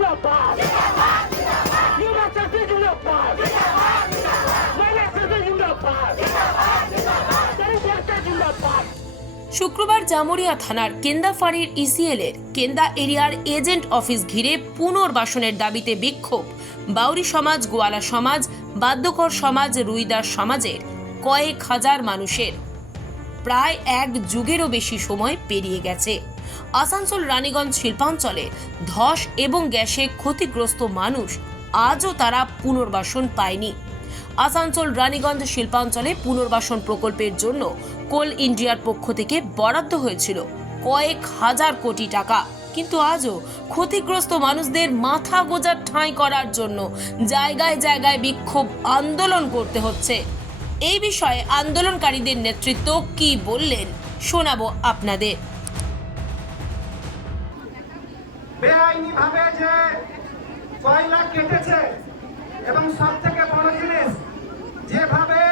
জিন্দাবাদ। শুক্রবার জামুরিয়া থানার কেন্দাফাড়ির ইসিএল এর কেন্দা এরিয়ার এজেন্ট অফিস ঘিরে পুনর্বাসনের দাবিতে বিক্ষোভ। বাউরি সমাজ, গোয়ালা সমাজ, বাদ্যকর সমাজ, রুইদাস সমাজের কয়েক হাজার মানুষের। প্রায় এক যুগেরও বেশি সময় পেরিয়ে গেছে। আসানসোল রানীগঞ্জ শিল্পাঞ্চলে ধস এবং গ্যাসে ক্ষতিগ্রস্ত মানুষ আজও তারা পুনর্বাসন পায়নি। আসানসোল রানীগঞ্জ শিল্পাঞ্চলে পুনর্বাসন প্রকল্পের জন্য কোল ইন্ডিয়ার পক্ষ থেকে বরাদ্দ হয়েছিল কয়েক হাজার কোটি টাকা। কিন্তু আজও ক্ষতিগ্রস্ত মানুষদের মাথা গোজার ঠাঁই করার জন্য জায়গায় জায়গায় বিক্ষোভ আন্দোলন করতে হচ্ছে। এই বিষয়ে আন্দোলনকারীদের নেতৃত্ব কি বললেন শোনাবো আপনাদের। বেআইনি ভাবে যে কয়লা কেটেছে এবং সব থেকে বড় জিনিস, যেভাবে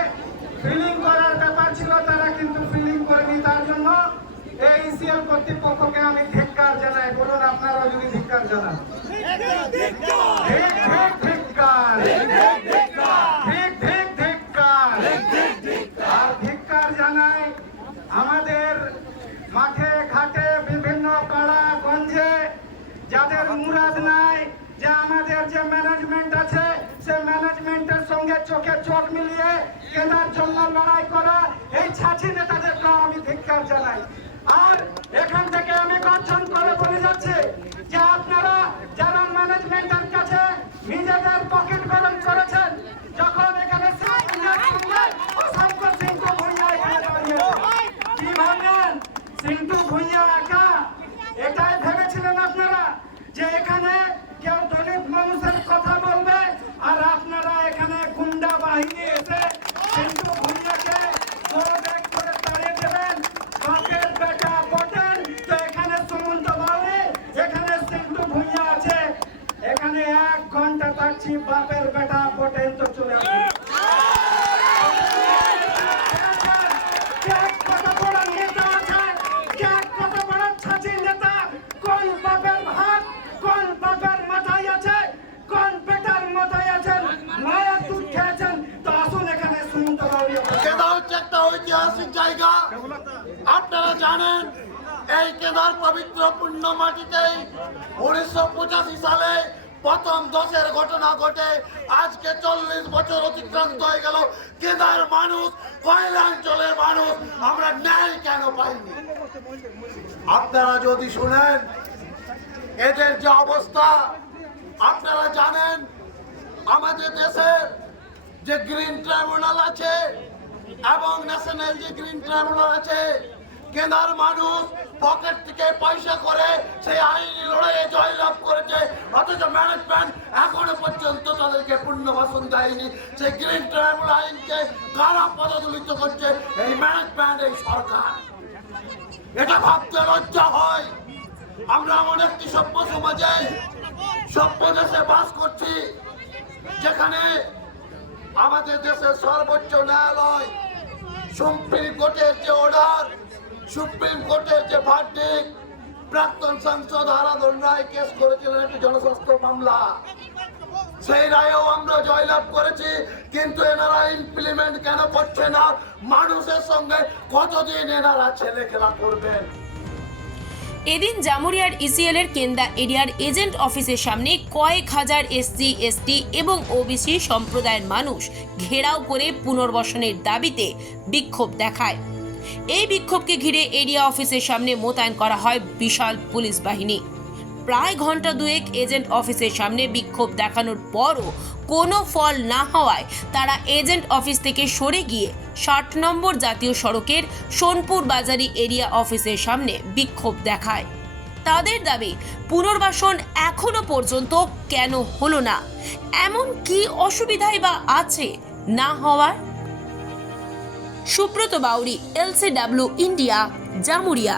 ফিলিং করার ব্যাপার ছিল, তারা কিন্তু ফিলিং করেনি। তার জন্য এই সিএল কর্তৃপক্ষকে যাদের মুরাদ নাই, যে আমাদের যে ম্যানেজমেন্ট আছে, সে ম্যানেজমেন্টের সঙ্গে চোখে চোখ মিলিয়ে কেনার জন্য লড়াই করা, এই ছাছি নেতাদেরকে আমি ধিক্কার জানাই। আর এখান থেকে আমি গর্জন করে বলে যাচ্ছি যে আপনারা যারা ম্যানেজমেন্টের কাছে নিজেদের পকেট গরম করেছেন, যখন এখানে কি ভাবলেন? ভুইয়া একা? এটাই ভেবেছিলেন আপনারা? যে এখানে কেউ দলিত মানুষের কথা বলবে আর আপনারা এখানে গুন্ডা বাহিনী এসে তো এখানে এখানে আছে। এখানে এক ঘণ্টা থাকছি, বাপের বেটা বটেন তো চলে আসবে জানেন, এই কেদার পবিত্র পুণ্য মাটিতেই উনিশশো পঁচাশি সালে প্রথম দশের ঘটনা ঘটে। আজকে চল্লিশ বছর অতিক্রান্ত হয়ে গেল। কেদার মানুষ কয়লাঞ্চলের মানুষ, আমরা ন্যায় কেন পাইনি? আপনারা যদি শুনেন, এদের যে অবস্থা, আপনারা জানেন, আমাদের দেশের যে গ্রিন ট্রাইব্যুনাল আছে এবং ন্যাশনাল যে গ্রিন ট্রাইব্যুনাল আছে কেনার মানুষ পকেট থেকে পয়সা করে সেই আইনি লড়াইয়ে জয়লাভ করেছে। অথচ ম্যানেজমেন্ট এখনও পর্যন্ত তাদেরকে পুনর্বাসন দেয়নি। সেই গ্রিন ট্রাইব্যুনাল আইনকে কারা পদদলিত করছে? এই ম্যানেজমেন্ট এই সরকার। এটা ভাবতে লজ্জা হয়। আমরা এমন একটি সভ্য সমাজে, সভ্য দেশে বাস করছি, যেখানে আমাদের দেশের সর্বোচ্চ ন্যায়ালয়, সুপ্রিম কোর্টের যে অর্ডার সুপ্রিম কোর্টের যে ভার্ডিক প্রাক্তন সাংসদ হারাধন রায় কেস করেছিলেন একটি জনস্বাস্থ্য মামলা। সেই রায়েও আমরা জয়লাভ করেছি, কিন্তু এনারা ইমপ্লিমেন্ট কেন করছে না? মানুষের সঙ্গে কতদিন এনারা ছেলে খেলা করবেন? এদিন জামুরিয়ার ইসিএল এর কেন্দা এরিয়ার এজেন্ট অফিসের সামনে কয়েক হাজার এসসি এসটি এবং ওবিসি সম্প্রদায়ের মানুষ ঘেরাও করে পুনর্বাসনের দাবিতে বিক্ষোভ দেখায়। এই বিক্ষোভকে ঘিরে এরিয়া অফিসের সামনে মোতায়েন করা হয় বিশাল পুলিশ বাহিনী। প্রায় ঘণ্টা দুয়েক এজেন্ট অফিসের সামনে বিক্ষোভ দেখানোর পরও কোনো ফল না হওয়ায় তারা এজেন্ট অফিস থেকে সরে গিয়ে ষাট নম্বর জাতীয় সড়কের সোনপুর বাজারি এরিয়া অফিসের সামনে বিক্ষোভ দেখায়। তাদের দাবি, পুনর্বাসন এখনও পর্যন্ত কেন হলো না? এমন কি অসুবিধাই বা আছে না হওয়ার? Subrata Bauri LCW India Jamuria.